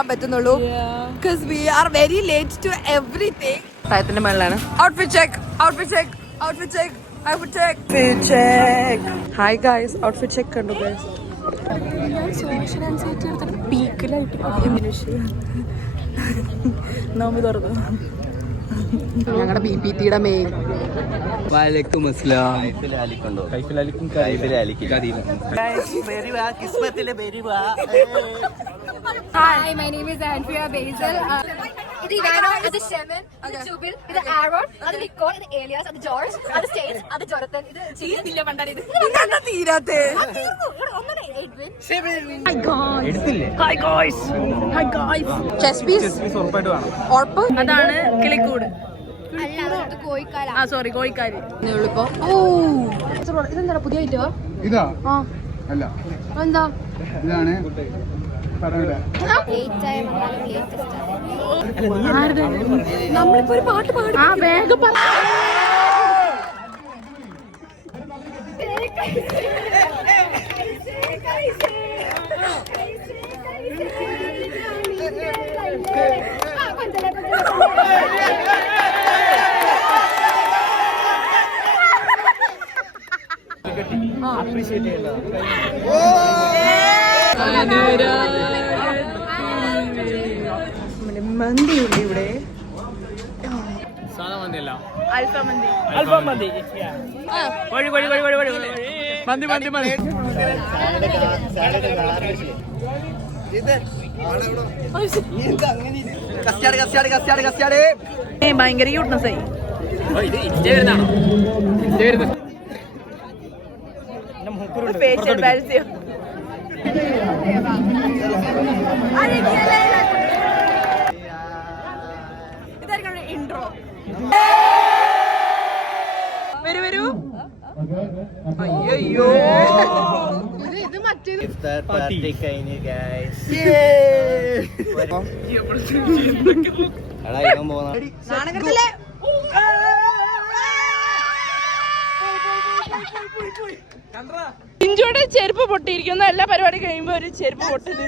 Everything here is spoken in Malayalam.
എടുക്കാൻ പറ്റുന്നുള്ളൂ. Because we are very late to everything. പ്രായത്തിന്റെ മേളിലാണ്. Outfit check. Hi guys, outfit check കണ്ടു guys. സോഷ്യൽ ആൻസൈറ്റി എടുത്തിട്ട് പീക്കിലായിട്ട് നോമ്പ് തുറന്നു. ഞങ്ങളുടെ PPTയുടെ മെയിൻ. വലൈക്കും അസ്സലാം. Hi, my name is Andrea Basil. ഇത് ഇവാനോ, ഇത് ഷെമൻ, ഇത് ജുബിൽ, ഇത് ആരോൺ, അത് നിക്കോൾ, ഇത് ഏലിയാസ്, അത് ജോർജ്, അത് സ്റ്റേറ്റ്, അത് ജോർത്തൻ, ഇത് ചീരില്ല പണ്ടാണ് ഇത്. തീരാത്തെ. ചെസ് പീസ് ഉറപ്പ്. അതാണ് കിളിക്കൂട്. സോറി കോഴിക്കാരി. ഇതെന്താ പുതിയ ഐറ്റോ? ഇതാ അല്ല എന്താ ഇതാണ് നമ്മളിപ്പോ ഒരു പാട്ട് പാടി. വേഗം മന്തിയുണ്ട് ഇവിടെ. ഭയങ്കര ക്യൂട്ട്നെസ് ആയി. Facial balance intro. വരൂ അയ്യോ ഇത് മറ്റേത് ഇഞ്ചോടെ ചെരുപ്പ് പൊട്ടിയിരിക്കുന്ന എല്ലാ പരിപാടി കഴിയുമ്പോ ഒരു ചെരുപ്പ് പൊട്ടല്.